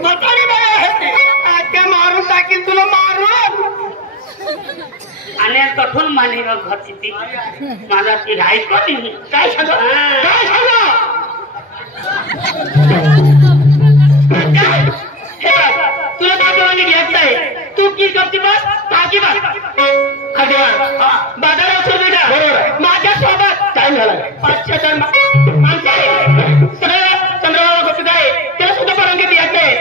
म्हातारी बाई आहे ती. त्या मारून टाकील तुला मारून. आणि कठोर माने घरची ती माझा ती राहायचं नाही. काय सांगा काय सांगा तुला बाजाराने घ्यायचं आहे. तू की गप्ती बस टाकी बस. बाजारात सुरू बेटा माझ्या सोबत टाइम झाला 500 टन माणसं चंद्रबाबा गोपीत आहे. त्याला सुद्धा परवानगी द्यायचं आहे.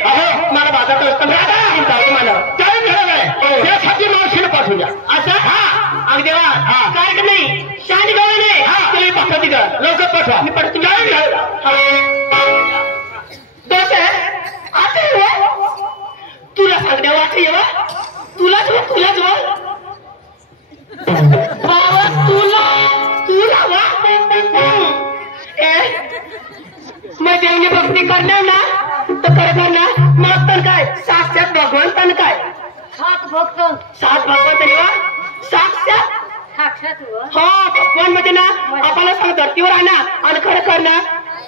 मला बाजारात मला टाइम झाला आहे. त्यासाठी मावशीला पाठवू द्या. असं हा अगदी काय नाही शांती गाव नाही. तुम्ही पाठवते का लवकर पाठवा. मी पाठवतो तुला सांगण्या वाट येवा तुलाच तुला मैं देवनी भक्ती करणार ना तर करणार ना मग तर काय साक्षात भगवंतन काय सात भक्त तरी वा साक्षात हो भगवान मध्ये ना आपल्याला सांग धरतीवर आणा आणि खरं करणार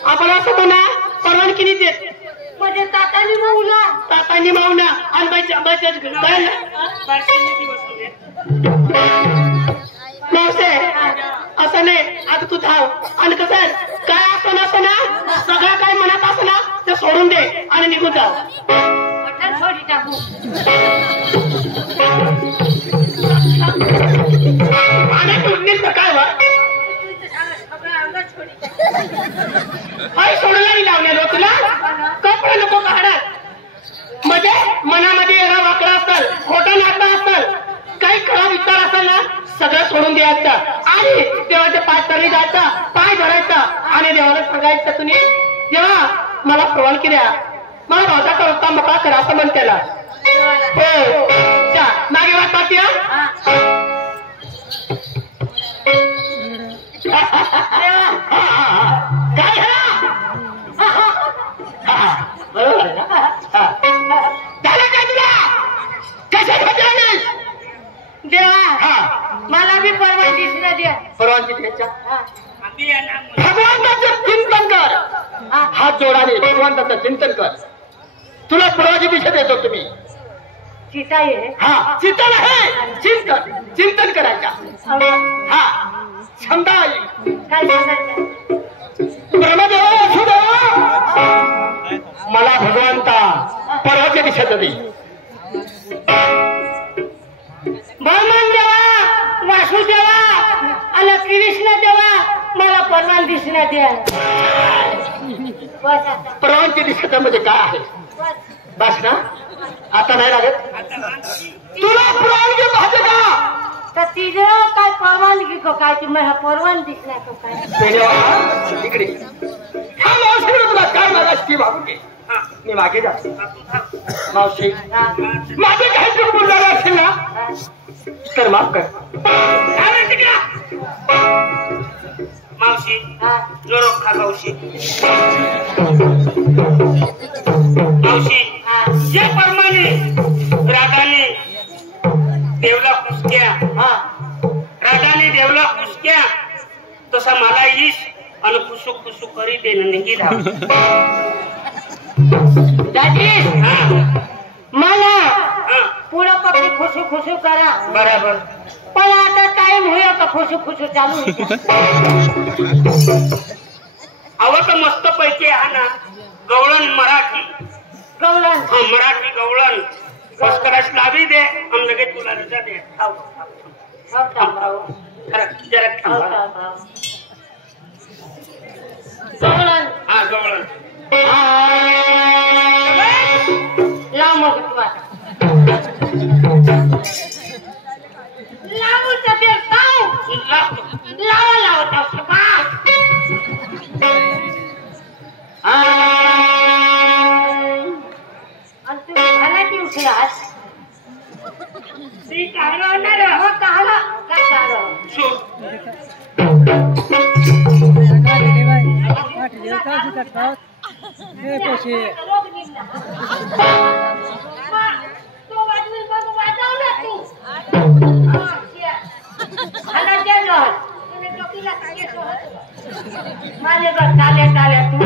आपल्याला असं ना परवानगी नाही देत. म्हणजे तातानी मावना आणि मावसे असं नाही. आता तू धाव आणि कसं काय असं ना सगळं काय मनात असं ना ते सोडून दे आणि निघून जाऊ. छोडी टाकू आणि कुठलीच काय वा सोडून लावणार तुला कपडे नको काढत. म्हणजे मनामध्ये एवढा वाकडा असेल खोटं नातं असेल काही खराब विचार असेल ना सगळं सोडून द्यायचं आणि देवाच्या पाय तरी जायचा पाय भरायचा आणि देवाला सांगायचं तुम्ही देवा मला परवानगी द्या मला भावचा रस्ता मोकळा करा असं म्हण त्याला. हो मागे वाट पाहते काय बरोबर आहे ना. त्याला काय तुला कशा देवा मला बी परवानगी द्या. परवानगी द्यायच्या भगवंताचं चिंतन कर. हात जोडाने भगवंताचं चिंतन कर. तुला परवानगी दिशा देतो. तुम्ही चिता आहे हा चिंतन आहे चिंतन करायचा. हा क्षमता काय सांगायचं ब्रह्मदेव वसुदेव मला भगवंता परवानगी दिशा दे. ब्रह्मन देवा वासुदेवा आणि कृष्ण देवा मला परवानगी द्या. परवानगी दिशा म्हणजे काय आहे बस ना. आता नाही लागत तुला परवानगी पाहिजे का तर तिथे काय परवानगी को काय ती मला परवानगी नाही तो काय इकडे हा मावशी तुला काय मागायची मागून घे. मी मागे जा मावशी माझे काही चूक बोलणार असेल ना तर माफ कर. मावशी जोरो खा मावशी मावशी जे परमाने रागाने देवला कुसक्या तसा मला ईश आणि खुसू करी देणं नाही धाव. दादी मला पुढं पक्की खुसू करा बरोबर. पण आता टाइम होईल का खुसू चालू अव तर मस्त पैकी हा ना गवळण मराठी गवळण फसकराश लावी दे आणि लगेच तुला रजा दे. जरा थांबा. हा गवळण लाव मग तू आता लावू ते लावा आणि तू झाला की उठलास ती काय राहणार हो काला काय झालं माझे चाले तू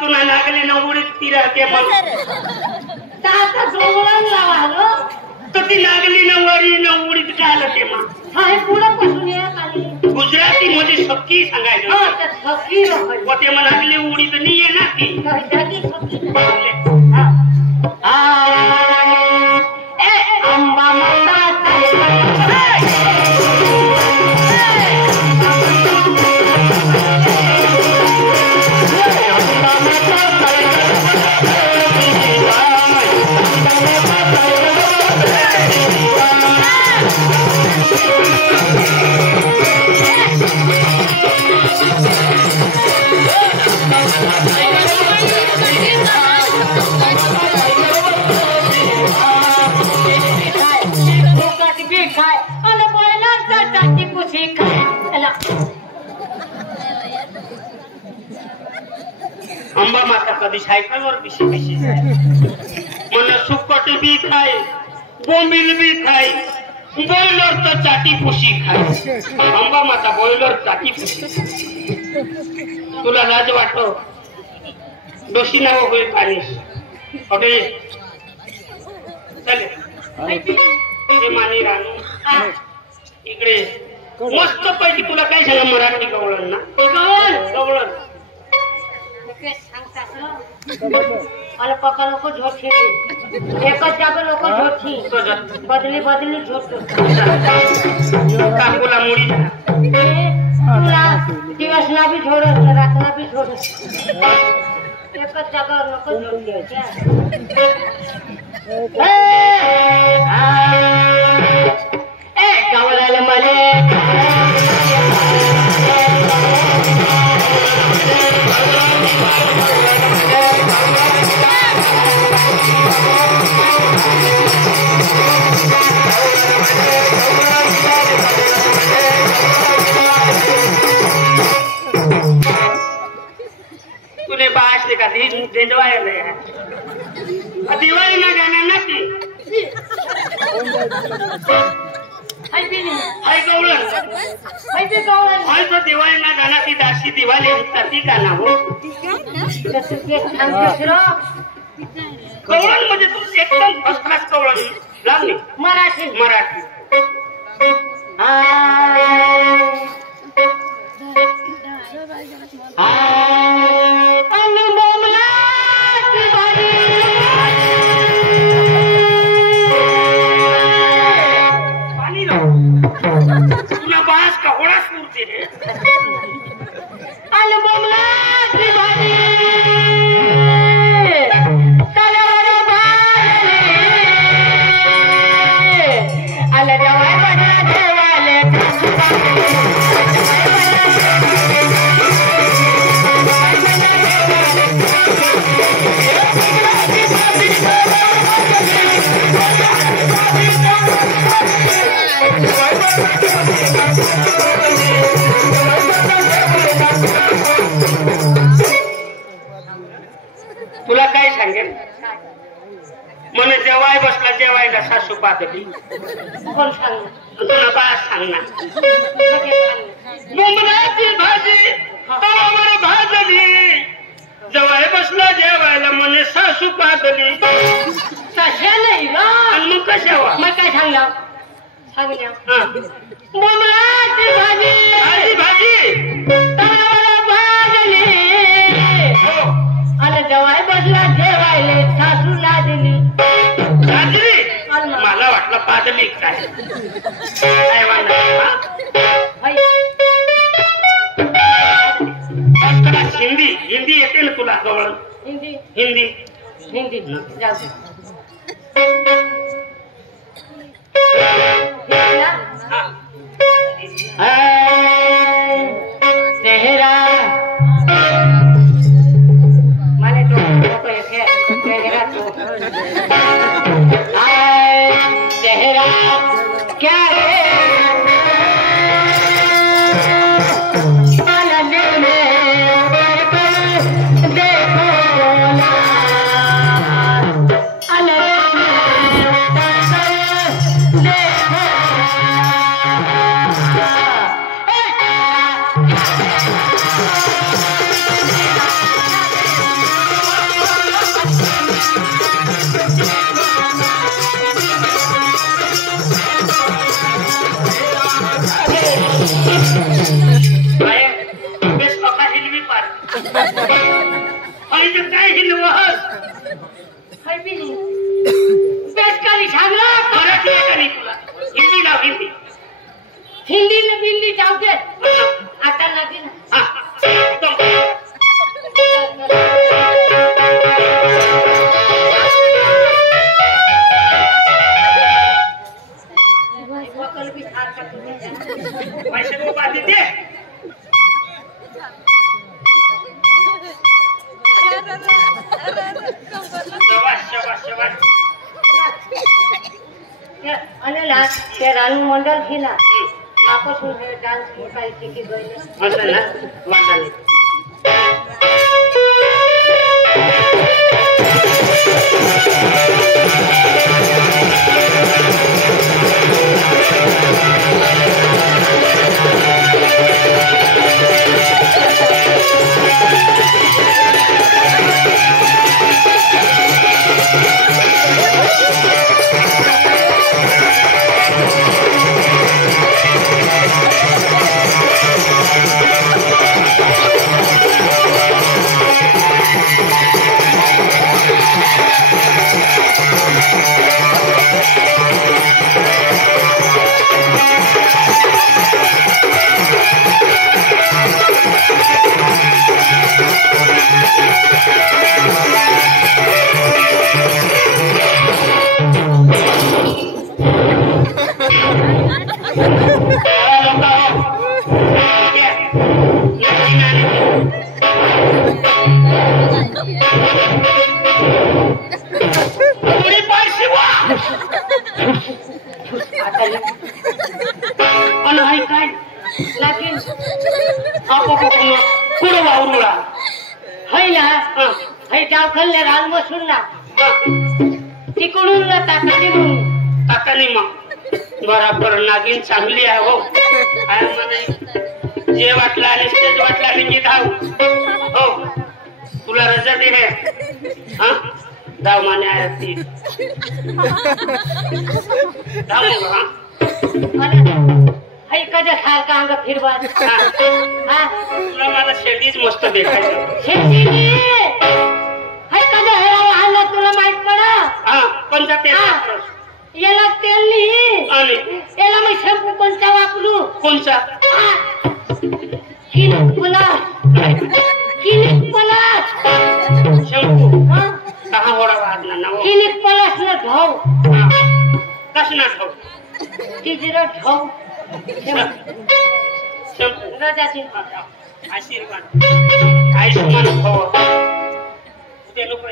तुला लागले ना उडीत ती राहते मग आता जोडून लावा हलो तर ती लागली ना वरी ना उडीत काय ते मग हे पुढं पासून या खाली गुजराती मध्ये सख्खी सांगायचं त्या सखी ते म्हणागली उडीत नाही आहे ना ती जागी सखी आंबा अंबा माता कधी सायकलवर पिशी मला सुकट बी खाय बोंबील बी खाय बॉयलर तर चाटी पुशी खाय अंबा माता बॉयलर चाटी पुशी तुला लाज वाटतो दोषी नाव होईल पाणी ओके चले मानी रानू इकडे मस्त पैकी तुला काय सांगा मराठी गवळण ना गवळण मला पक्का लोक झोटची एकच जागा लोक झोटची बदली बदली झोटतो काकुला मुडी तुला दिवसला बी झोडत रातना बी झोडत एकच जागा लोक झोटली गावाला मले तूने बास का दिवाळी दिवाळी ना गाना ना ती हाय गवळण हाय तो दिवाळी ना गाना ती दाशी दिवाळी ती गाना हो गवळण म्हणजे तू एकदम फर्स्ट क्लास गवळण लागली मराठी मराठी तुला बास का होळा सुरते तुला काय सांगेल म्हणे जेवाय बसला जेवायला सासू पातळी कोण सांग तुला बास सांगणार मुंबईची भाजी तवावर भाजली जवाय बसला जेवायला म्हणे सासू पातळी कशा नाही ग आणि मग कशावा मग काय सांगला सांगल्या हा. मुंबईची भाजी भाजी तवावर भाजली हो आणि जवाय बसला जेवायले सासू लाजली भाजली मला वाटलं पादली काय हिंदी हिंदी येते ना तुला गवळण हिंदी हिंदी हिंदी जाऊ तेरा माने तो तेरा तो तेरा क्या है देखो हिंदवस हाय बी बेसकाली सांगला मराठी आहे का नाही तुला हिंदी लाव हिंदी हिंदी ने बिंदी जाऊ दे आता लागेल हा एकदम वकल भी सारखा तुम्ही पैसे को बाधी दे शाबाश शाबाश शाबाश અને લાસ્ટ તે રાનુ મંડળ થી ના આપસ में डांस काही शिकी गई असं ना वांदा नाही बराबर नागिन चांगली आहे हो जे वाटलं आणि तेच वाटलं आणि मी धाव हो तुला रजा दे हा धाव माने आहे ती धाव हा हाय कदा सारखा अंग फिरवा हा तुला मला शेंडीच मस्त देखायचं शेंडी हाय कदा हेरावा आला तुला माहित पडा हा कोणता ते याला तेल नाही आणि याला मी शॅम्पू कोणता वापरू कोणचा किनिक प्लस शॅम्पू कहा होडा वागला ना किनिक प्लस न धाव कसना धाव तिजरा धाव शॅम्पू राजाची आशीर्वाद आयुष्मान भव ते लोक